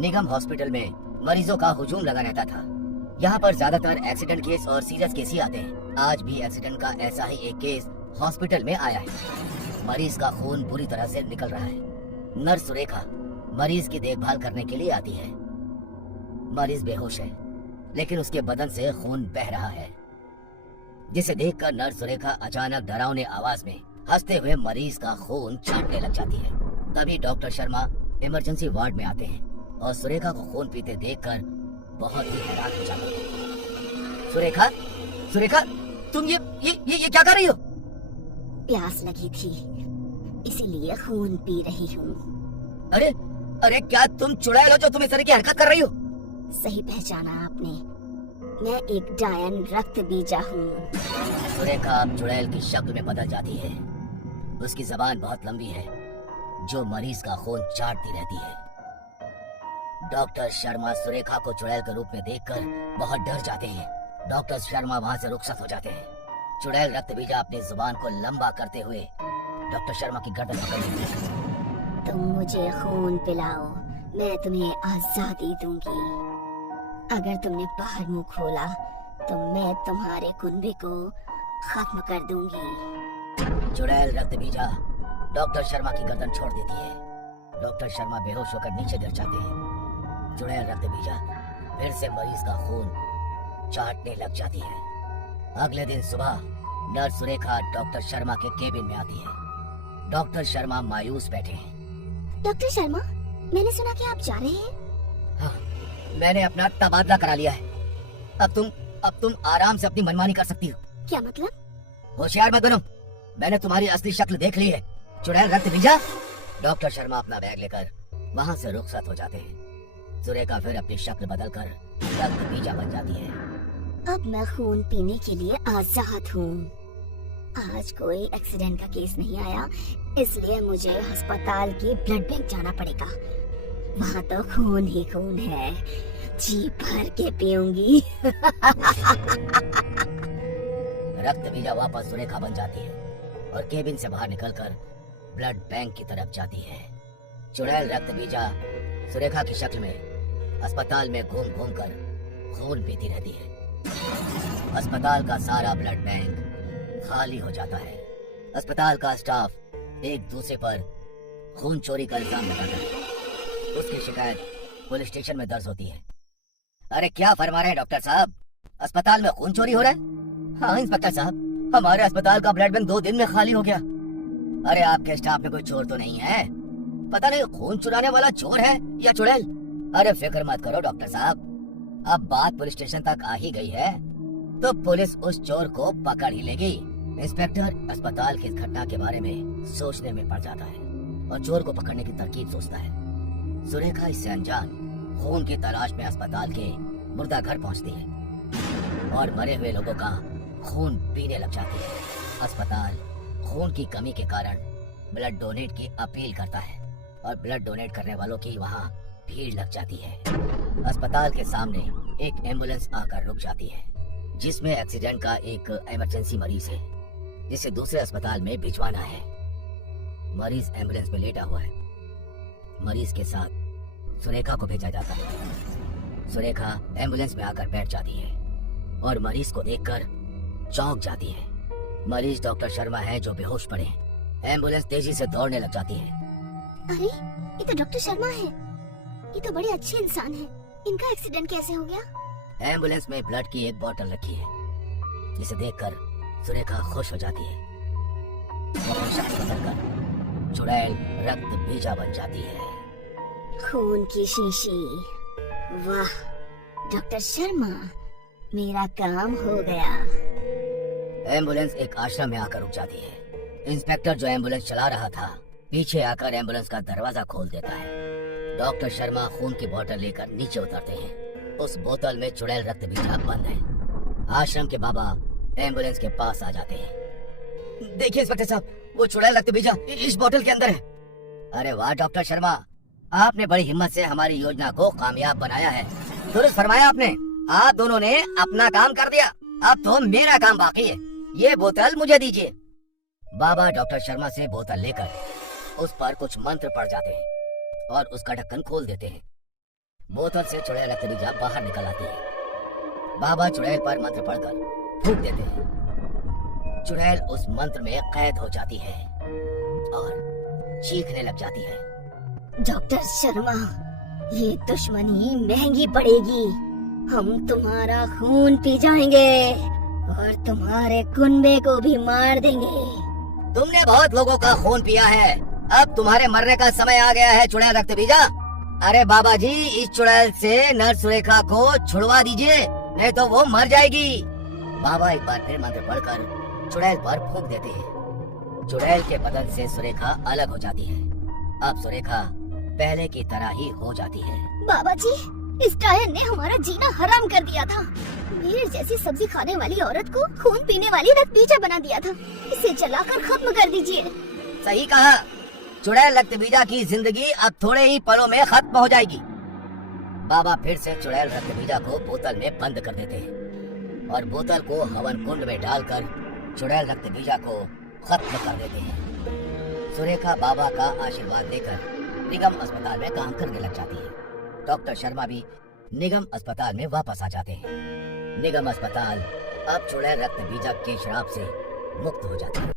निगम hospital में मरीजों का हुजूम लगा रहता था। यहाँ पर ज्यादातर एक्सीडेंट केस और सीरियस केस ही आते हैं। आज भी एक्सीडेंट का ऐसा ही एक केस हॉस्पिटल में आया है। मरीज का खून बुरी तरह से निकल रहा है। नर्स सुरेखा मरीज की देखभाल करने के लिए आती है। मरीज बेहोश है, लेकिन उसके बदन से खून बह रहा है, जिसे देखकर नर्स सुरेखा अचानक डरावनी आवाज में हंसते हुए मरीज का खून छांटने लग जाती है। तभी डॉक्टर शर्मा इमरजेंसी वार्ड में आते हैं और सुरेखा को खून पीते देखकर बहुत ही हैरान हो जाते हैं। सुरेखा, सुरेखा, तुम ये क्या कर रही हो? प्यास लगी थी, इसीलिए खून पी रही हूँ। अरे अरे, क्या तुम चुड़ैल हो जो तुम इस तरह की हरकत कर रही हो? सही पहचाना आपने, मैं एक डायन रक्त बीजा हूँ। सुरेखा अब चुड़ैल की शक्ल में बदल जाती है। उसकी जबान बहुत लंबी है, जो मरीज का खून चाटती रहती है। डॉक्टर शर्मा सुरेखा को चुड़ैल के रूप में देखकर बहुत डर जाते हैं। डॉक्टर शर्मा वहाँ से रुखसत हो जाते हैं। चुड़ैल रक्त बीजा अपनी जुबान को लंबा करते हुए डॉक्टर शर्मा की गर्दन पकड़ लेती है। तुम मुझे खून पिलाओ, मैं तुम्हें आजादी दूंगी। अगर तुमने बाहर मुंह खोला तो मैं तुम्हारे कुनबे को खत्म कर दूंगी। चुड़ैल रक्त बीजा डॉक्टर शर्मा की गर्दन छोड़ देती है। डॉक्टर शर्मा बेहोश होकर नीचे गिर जाते हैं। चुड़ैल रक्त बीजा फिर से मरीज का खून चाटने लग जाती है। अगले दिन सुबह नर्स सुरेखा डॉक्टर शर्मा के केबिन में आती है। डॉक्टर शर्मा मायूस बैठे हैं। डॉक्टर शर्मा, मैंने सुना कि आप जा रहे हैं। हाँ, मैंने अपना तबादला करा लिया है। अब तुम आराम से अपनी मनमानी कर सकती हो। क्या मतलब? होशियार मत बनो, मैंने तुम्हारी असली शक्ल देख ली है। चुड़ैल रक्त बीजा। डॉक्टर शर्मा अपना बैग लेकर वहाँ से रुखसत हो जाते हैं। सुरेखा फिर अपनी शक्ल बदलकर रक्त बीजा बन जाती है। अब मैं खून पीने के लिए आजाद हूँ। आज कोई एक्सीडेंट का केस नहीं आया, इसलिए मुझे अस्पताल की ब्लड बैंक जाना पड़ेगा। वहाँ तो खून ही खून है, जी भर के पीऊंगी। रक्त बीजा वापस सुरेखा बन जाती है और केबिन से बाहर निकलकर ब्लड बैंक की तरफ जाती है। चुड़ैल रक्त बीजा सुरेखा की शक्ल में अस्पताल में घूम घूम कर खून पीती रहती है। अस्पताल का सारा ब्लड बैंक खाली हो जाता है। अस्पताल का स्टाफ एक दूसरे पर खून चोरी का इल्जाम लगाता है। उसकी शिकायत पुलिस स्टेशन में दर्ज होती है। अरे क्या फरमा रहे हैं डॉक्टर साहब, अस्पताल में खून चोरी हो रहा है? हाँ इंस्पेक्टर साहब, हमारे अस्पताल का ब्लड बैंक 2 दिन में खाली हो गया। अरे आपके स्टाफ में कोई चोर तो नहीं है? पता नहीं खून चुराने वाला चोर है या चुड़ैल। अरे फिक्र मत करो डॉक्टर साहब, अब बात पुलिस स्टेशन तक आ ही गई है तो पुलिस उस चोर को पकड़ ही लेगी। इंस्पेक्टर अस्पताल की इस घटना के बारे में सोचने में पड़ जाता है और चोर को पकड़ने की तरकीब सोचता है। सुरेखा इससे अनजान खून की तलाश में अस्पताल के मुर्दा घर पहुंचती है और मरे हुए लोगों का खून पीने लग जाती है। अस्पताल खून की कमी के कारण ब्लड डोनेट की अपील करता है और ब्लड डोनेट करने वालों की वहाँ भीड़ लग जाती है। अस्पताल के सामने एक एम्बुलेंस आकर रुक जाती है, जिसमें एक्सीडेंट का एक इमरजेंसी मरीज है, जिसे दूसरे अस्पताल में भिजवाना है। मरीज एम्बुलेंस में लेटा हुआ है। मरीज के साथ सुरेखा को भेजा जाता है। सुरेखा एम्बुलेंस में आकर बैठ जाती है और मरीज को देखकर चौंक जाती है। मरीज डॉक्टर शर्मा है जो बेहोश पड़े। एम्बुलेंस तेजी से दौड़ने लग जाती है। अरे ये तो डॉक्टर शर्मा है, ये तो बड़े अच्छे इंसान हैं। इनका एक्सीडेंट कैसे हो गया? एम्बुलेंस में ब्लड की एक बोतल रखी है, जिसे देखकर सुरेखा खुश हो जाती है। वो अपनी शक्ल बदलकर चुड़ैल रक्त बीजा बन जाती है। खून की शीशी, वाह डॉक्टर शर्मा, मेरा काम हो गया। एम्बुलेंस एक आश्रम में आकर रुक जाती है। इंस्पेक्टर जो एम्बुलेंस चला रहा था पीछे आकर एम्बुलेंस का दरवाजा खोल देता है। डॉक्टर शर्मा खून की बोतल लेकर नीचे उतरते हैं। उस बोतल में चुड़ैल रक्त बीजा बंद है। आश्रम के बाबा एम्बुलेंस के पास आ जाते हैं। देखिए इंस्पेक्टर साहब, वो चुड़ैल रक्त बीजा इस बोतल के अंदर है। अरे वाह डॉक्टर शर्मा, आपने बड़ी हिम्मत से हमारी योजना को कामयाब बनाया है। दुरुस्त फरमाया आपने। आप दोनों ने अपना काम कर दिया, अब तो मेरा काम बाकी है। ये बोतल मुझे दीजिए। बाबा डॉक्टर शर्मा से बोतल लेकर उस पर कुछ मंत्र पढ़ जाते हैं और उसका ढक्कन खोल देते हैं। बोतल से चुड़ैल रक्त बीजा बाहर निकल आती है। बाबा चुड़ैल पर मंत्र पढ़कर फूंक देते हैं। चुड़ैल उस मंत्र में कैद हो जाती है और चीखने लग जाती है। डॉक्टर शर्मा, ये दुश्मनी महंगी पड़ेगी। हम तुम्हारा खून पी जाएंगे और तुम्हारे कुनबे को भी मार देंगे। तुमने बहुत लोगों का खून पिया है, अब तुम्हारे मरने का समय आ गया है चुड़ैल रक्त बीजा। अरे बाबा जी, इस चुड़ैल से नर्स सुरेखा को छुड़वा दीजिए, नहीं तो वो मर जाएगी। बाबा एक बार फिर मंत्र पढ़कर चुड़ैल पर फूंक देते हैं। चुड़ैल के बदन से सुरेखा अलग हो जाती है। अब सुरेखा पहले की तरह ही हो जाती है। बाबा जी, इस टायर ने हमारा जीना हराम कर दिया था। मेरे जैसी सब्जी खाने वाली औरत को खून पीने वाली रक्त बीजा बना दिया था। इसे जलाकर खत्म कर दीजिए। सही कहा, चुड़ैल रक्त बीजा की जिंदगी अब थोड़े ही पलों में खत्म हो जाएगी। बाबा फिर से चुड़ैल रक्त बीजा को बोतल में बंद कर देते हैं और बोतल को हवन कुंड में डालकर चुड़ैल रक्त बीजा को खत्म कर देते हैं। सुरेखा बाबा का आशीर्वाद देकर निगम अस्पताल में काम करने लग जाती है। डॉक्टर शर्मा भी निगम अस्पताल में वापस आ जाते हैं। निगम अस्पताल अब चुड़ैल रक्त बीजा के श्राप से मुक्त हो जाता है।